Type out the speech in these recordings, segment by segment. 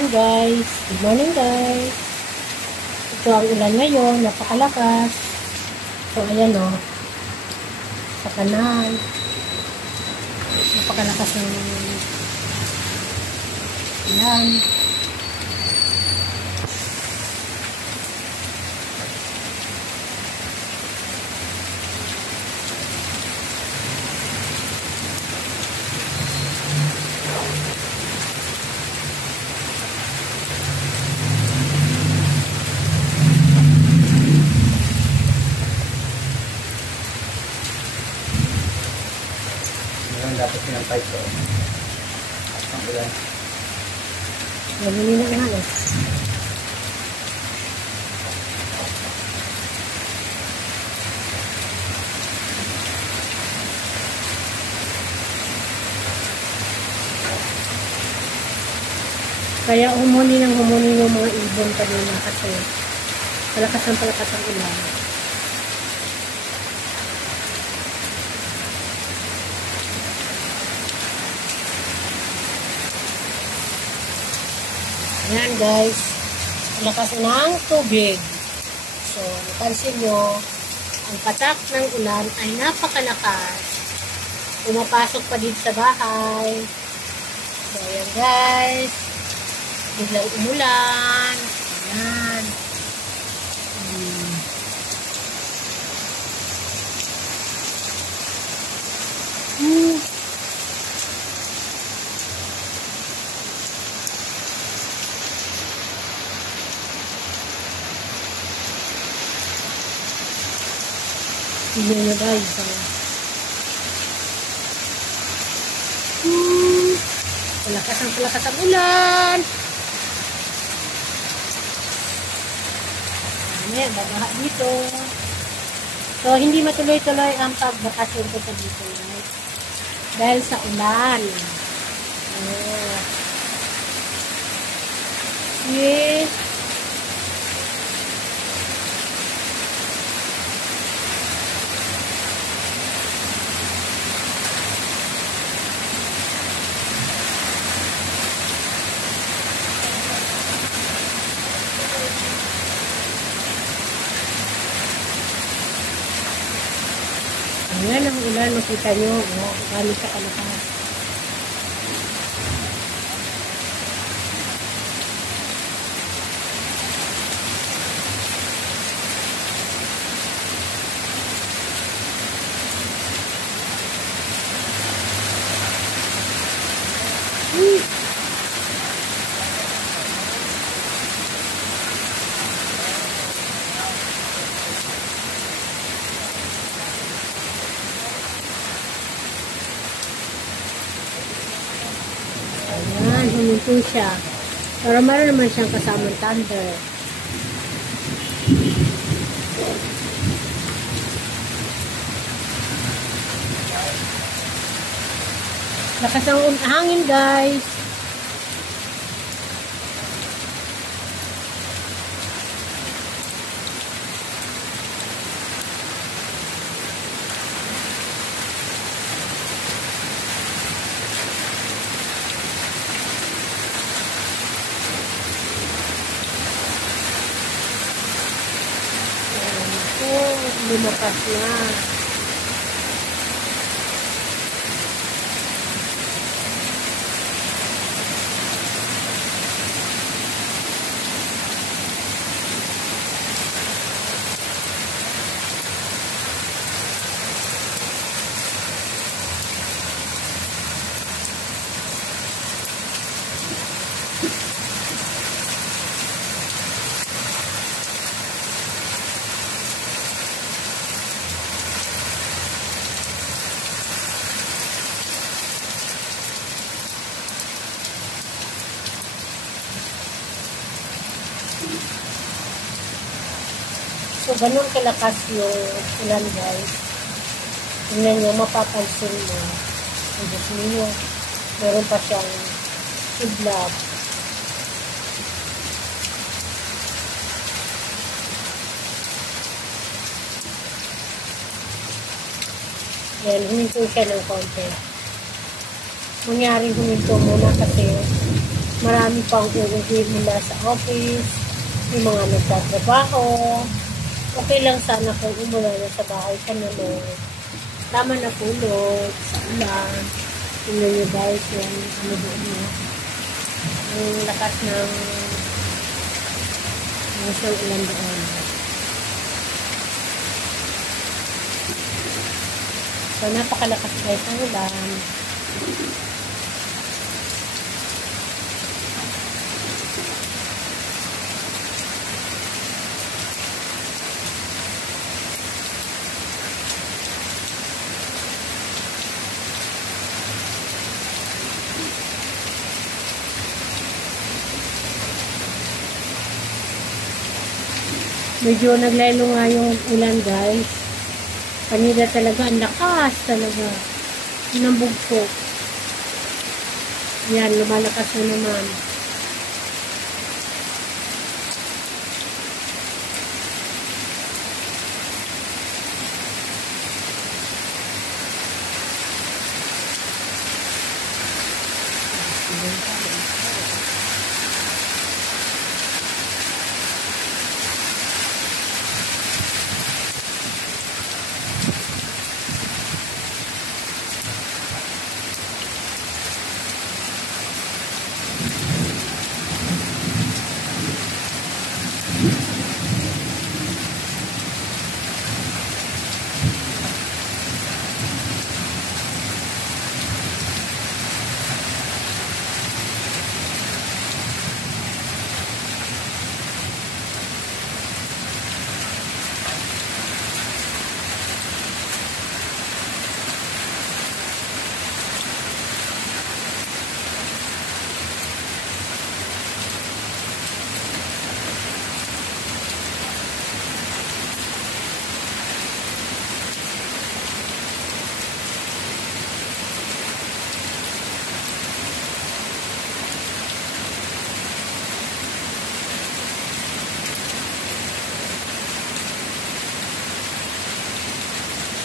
Ayan guys, good morning guys. Ito ang ulan ngayon, napakalakas. So ayan o, sa kanan, napakalakas ng ulan. Dapat pinampay ko. Ang ulan. Nabili na nga eh. Kaya humuni yung mga ibon kanina kasi palakas ang ulan. Ayan guys, lakas ng tubig. So, napansin nyo, ang patak ng ulan ay napakalakas. Pumapasok pa dito sa bahay. So, ayan guys, biglang umulan. Ayan. Hindi nyo guys. Palakas ang ulan. Ayan, babaha dito. So, hindi matuloy-tuloy ang pagbakasyon ko sa dito guys. Dahil sa ulan. Yes. Ayan ang ulan, makita nyo. Galing sa kalakas. Ayan, huminto siya. Pero meron naman siyang kasamang thunder. Lakas ang hangin guys. Lumakas na. So, ganun kalakas yung ulan guys. Tingnan nyo, mapapansin mo. Ang Diyos niyo, meron pa siyang kidlap. Yan, huminto siya ng konti. Mangyaring huminto muna kasi marami pang uuwi mula sa office, yung mga nagtatrabaho. Okay lang sana kung umulan na sa bahay ka na, Lord. Tama na po, Lord, sa ulan. Tingnan nyo guys, yung ano doon mo. Ang lakas ng ulan doon. So, napakalakas guys ng ulan. Medyo naglaylo nga yung ulan guys. Kanina talaga, ang lakas talaga. Ng bugso. Yan, lumalakas na naman.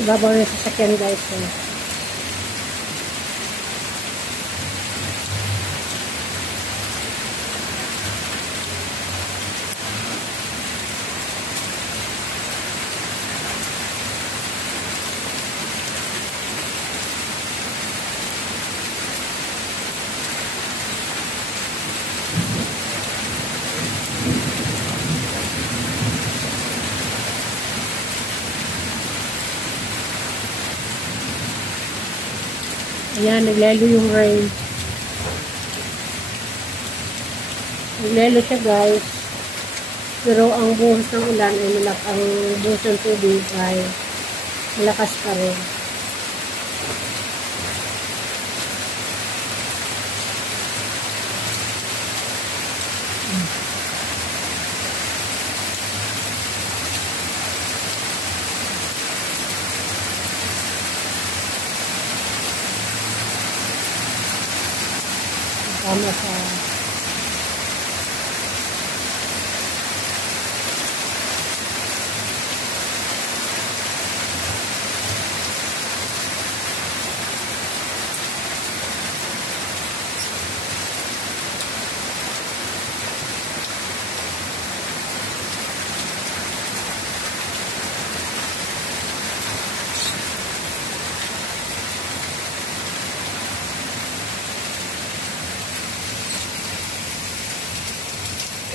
Ibabaw yung sasakyan guys. Ayan, naglalo yung rain. Naglalo siya guys. Pero ang buhos ng ulan ay malakas. Ang buhos ng tubig ay malakas pa rin. Tama sa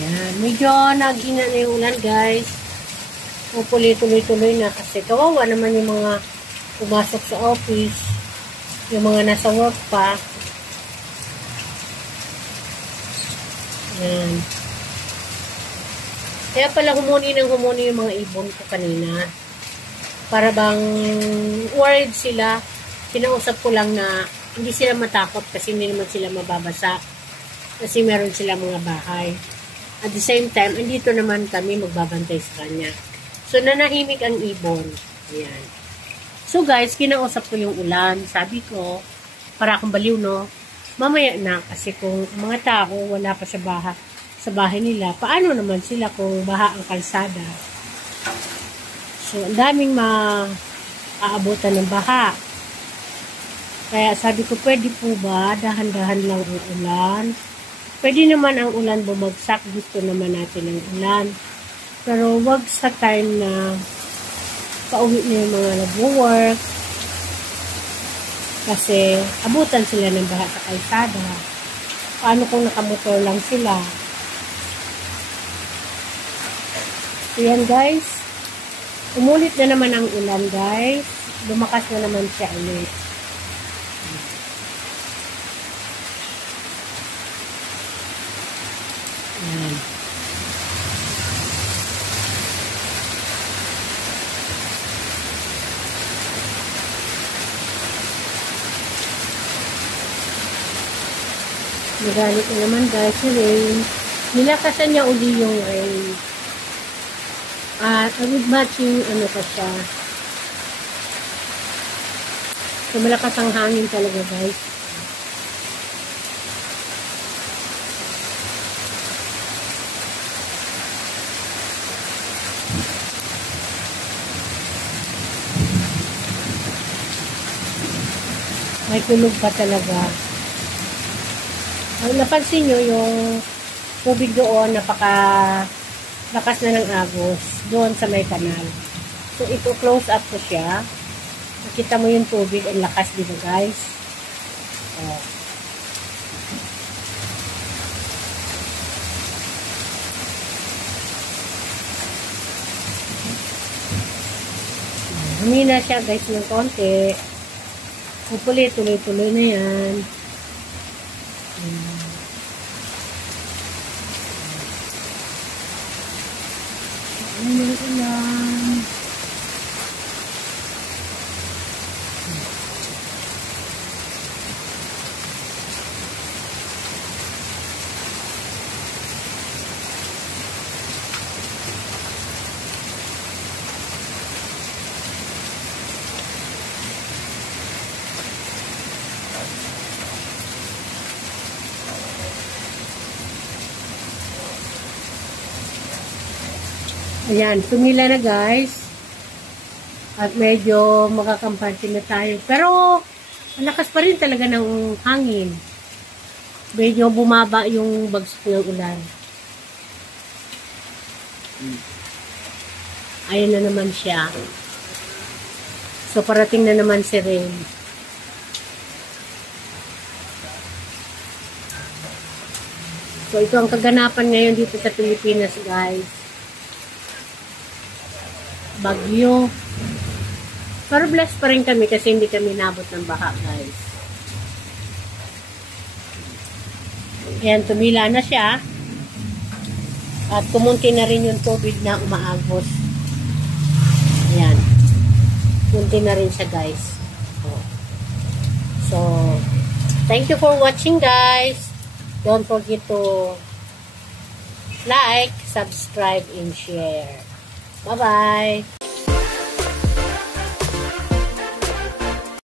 Ayan, medyo nag-ina na yung ulan guys. Hopefully tuloy-tuloy na kasi kawawa naman yung mga pumasok sa office, yung mga nasa work pa. Ayan. Kaya pala humuni yung mga ibon ko kanina. Para bang worried sila. Kinausap ko lang na hindi sila matakot kasi hindi naman sila mababasa. Kasi meron sila mga bahay. At the same time, andito naman kami magbabantay sa kanya. So, nanahimik ang ibon. Ayan. So, guys, kinausap ko yung ulan. Sabi ko, para akong baliw, no? Mamaya na, kasi kung mga tao wala pa sa bahay nila, paano naman sila kung baha ang kalsada? So, ang daming maaabutan ng baha. Kaya sabi ko, pwede po ba dahan-dahan lang ang ulan? Pwede naman ang ulan bumagsak. Gusto naman natin ng ulan. Pero wag sa time na pauwi na yung mga nag-work. Kasi abutan sila ng baha sa kalsada. Paano kung nakamotor lang sila? So yan guys. Umulit na naman ang ulan guys. Lumakas na naman siya ulit. Ayan. Nagalit na naman guys si rain. Nilakasan niya uli yung rain. At with matching ano pa siya. So malakas ang hangin talaga guys. May kulog pa talaga. Napansin nyo yung tubig doon, napaka-lakas na ng agos doon sa may kanal. So, ito close up ko siya. Nakita mo yung tubig, ang lakas dito guys. Oh. Humina siya guys ng konti. Hopefully, tuloy-tuloy na yan. Ulan. Ayan, tumila na guys. At medyo makakampante na tayo. Pero, malakas pa rin talaga ng hangin. Medyo bumaba yung bagsak ng ulan. Ayan na naman siya. So, parating na naman si rain. So, ito ang kaganapan ngayon dito sa Pilipinas guys. Bagyo. Pero blessed pa rin kami kasi hindi kami nabot ng baha guys. Ayan, tumila na siya. At kumunti na rin yung tubig na umaagos. Ayan. Kumunti na rin siya guys. So, thank you for watching guys. Don't forget to like, subscribe, and share. Bye-bye!